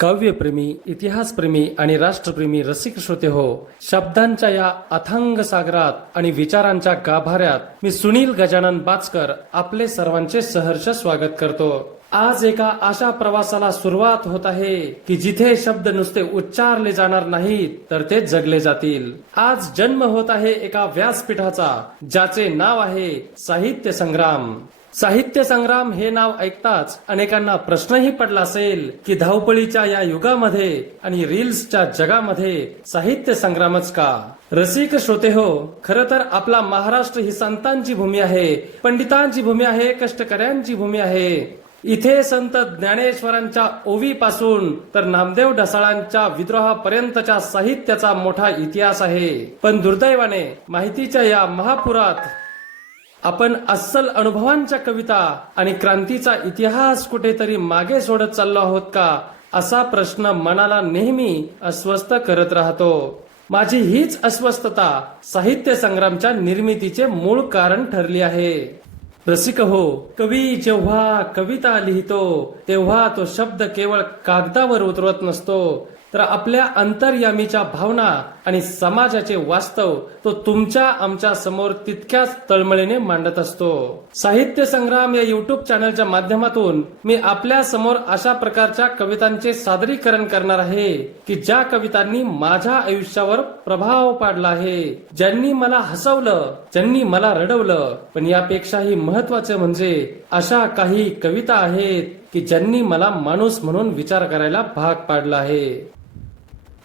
काव्यप्रेमी, इतिहासप्रेमी आणि राष्ट्रप्रेमी रसिक श्रोते हो, शब्दांच्या या अथांग सागरात आणि विचारांच्या गाभाऱ्यात मी सुनील गजानन बाचकर आपले सर्वांचे सहर्ष स्वागत करतो। आज एका अशा प्रवासाला सुरुवात होत आहे की जिथे शब्द नुसते उच्चारले जाणार नाहीत तर ते जगले जातील। आज जन्म होत आहे एका व्यासपीठाचा ज्याचे नाव आहे साहित्य संग्राम। साहित्य संग्राम हे नाव ऐकताच अनेकांना प्रश्नही पडला असेल की धावपळीच्या या युगामध्ये आणि रील्सच्या जगामध्ये साहित्य संग्रामच का? रसिक श्रोते हो, खरं तर आपला महाराष्ट्र ही संतांची भूमी आहे, पंडितांची भूमी आहे, कष्टकऱ्यांची भूमी आहे। इथे संत ज्ञानेश्वरांच्या ओवीपासून तर नामदेव ढसाळांच्या विद्रोहापर्यंतच्या साहित्याचा मोठा इतिहास आहे। पण दुर्दैवाने माहितीच्या या महापुरात आपण अस्सल अनुभवांच्या कविता आणि क्रांतीचा इतिहास कुठेतरी मागे सोडत चाललो आहोत का, असा प्रश्न मनाला नेहमी अस्वस्थ करत राहतो। माझी हीच अस्वस्थता साहित्य संग्रामच्या निर्मितीचे मूळ कारण ठरली आहे। रसिक हो, कवी जेव्हा कविता लिहितो तेव्हा तो शब्द केवळ कागदावर उतरवत नसतो, तर आपल्या अंतर्यामीच्या भावना आणि समाजाचे वास्तव तो तुमच्या आमच्या समोर तितक्याच तळमळीने मांडत असतो। साहित्य संग्राम या युट्यूब चॅनलच्या माध्यमातून मी आपल्या समोर अशा प्रकारच्या कवितांचे सादरीकरण करणार आहे की ज्या कवितांनी माझ्या आयुष्यावर प्रभाव पाडला आहे, ज्यांनी मला हसवलं, ज्यांनी मला रडवलं। पण यापेक्षाही महत्वाचे म्हणजे अशा काही कविता आहेत की ज्यांनी मला माणूस म्हणून विचार करायला भाग पाडला आहे।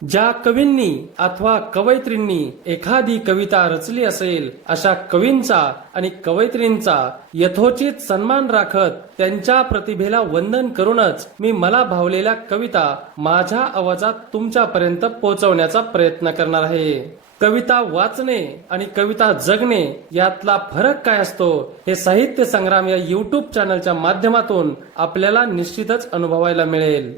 ज्या कवींनी अथवा कवयित्रींनी एखादी कविता रचली असेल, अशा कवींचा आणि कवयित्रींचा यथोचित सन्मान राखत त्यांच्या प्रतिभेला वंदन करूनच मी मला भावलेल्या कविता माझ्या आवाजात तुमच्यापर्यंत पोहोचवण्याचा प्रयत्न करणार आहे। कविता वाचणे आणि कविता जगणे यातला फरक काय असतो हे साहित्य संग्राम या युट्यूब चॅनलच्या माध्यमातून आपल्याला निश्चितच अनुभवायला मिळेल।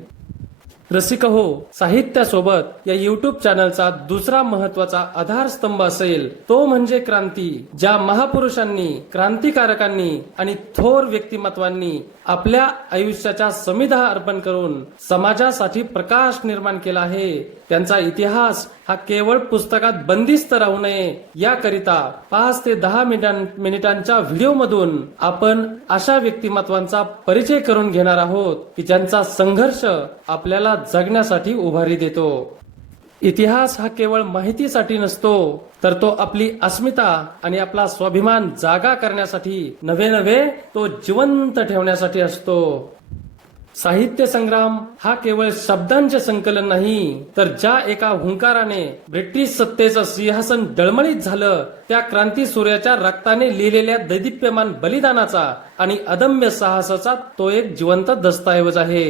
रसिक हो, साहित्यासोबत या युट्यूब चॅनलचा दुसरा महत्वाचा आधारस्तंभ असेल तो म्हणजे क्रांती। ज्या महापुरुषांनी, क्रांतिकारकांनी आणि थोर व्यक्तिमत्वांनी आपल्या आयुष्याच्या समिधा अर्पण करून समाजासाठी प्रकाश निर्माण केला आहे, त्यांचा इतिहास हा केवळ पुस्तकात बंदिस्त राहू नये याकरिता 5 ते 10 मिनिटांच्या व्हिडिओ मधून आपण अशा व्यक्तिमत्वांचा परिचय करून घेणार आहोत की ज्यांचा संघर्ष आपल्याला जगण्यासाठी उभारी देतो। इतिहास हा केवळ माहितीसाठी नसतो, तर तो आपली अस्मिता आणि आपला स्वाभिमान जागा करण्यासाठी नव्हे तो जिवंत ठेवण्यासाठी असतो। साहित्य संग्राम हा केवळ शब्दांचे संकलन नाही, तर ज्या एका हुंकाराने ब्रिटिश सत्तेचं सिंहासन डळमळीत झालं, त्या क्रांती सूर्याच्या रक्ताने लिहिलेल्या दैदिप्यमान बलिदानाचा आणि अदम्य साहसाचा तो एक जिवंत दस्तऐवज आहे।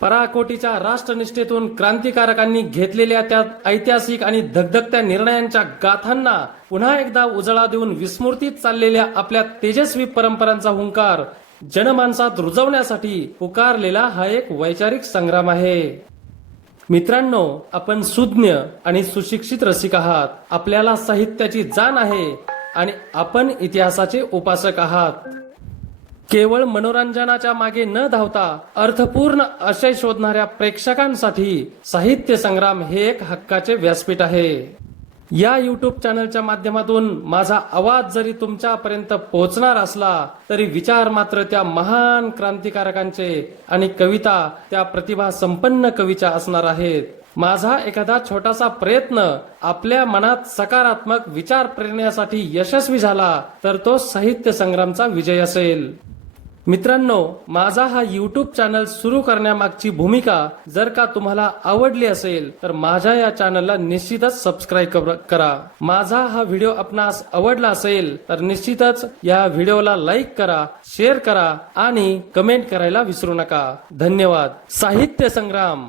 पराकोटीच्या राष्ट्रनिष्ठेतून क्रांतिकारकांनी घेतलेल्या त्या ऐतिहासिक आणि धगधगत्या निर्णयांच्या गाथांना पुन्हा एकदा उजळा देऊन विस्मृतीत चाललेल्या आपल्या तेजस्वी परंपरांचा हुंकार जनमानसात रुजवण्यासाठी पुकारलेला हा एक वैचारिक संग्राम आहे। मित्रांनो, आपण सुज्ञ आणि सुशिक्षित रसिक आहात, आपल्याला साहित्याची जाण आहे आणि आपण इतिहासाचे उपासक आहात। केवळ मनोरंजनाच्या मागे न धावता अर्थपूर्ण आशय शोधणाऱ्या प्रेक्षकांसाठी साहित्य संग्राम हे एक हक्काचे व्यासपीठ आहे। या युट्यूब चॅनलच्या माध्यमातून माझा आवाज जरी तुमच्यापर्यंत पोहोचणार असला तरी विचार मात्र त्या महान क्रांतिकारकांचे आणि कविता त्या प्रतिभा संपन्न कवीच्या असणार आहेत। माझा एखादा छोटासा प्रयत्न आपल्या मनात सकारात्मक विचार प्रेरण्यासाठी यशस्वी झाला तर तो साहित्य संग्रामचा विजय असेल। मित्रांनो, माझा हा युट्यूब चॅनल सुरू करण्यामागची भूमिका जर का तुम्हाला आवडली असेल तर माझ्या या चॅनलला निश्चितच सबस्क्राईब करा। माझा हा व्हिडिओ आपणास आवडला असेल तर निश्चितच या व्हिडिओला लाईक करा, शेअर करा आणि कमेंट करायला विसरू नका। धन्यवाद। साहित्य संग्राम।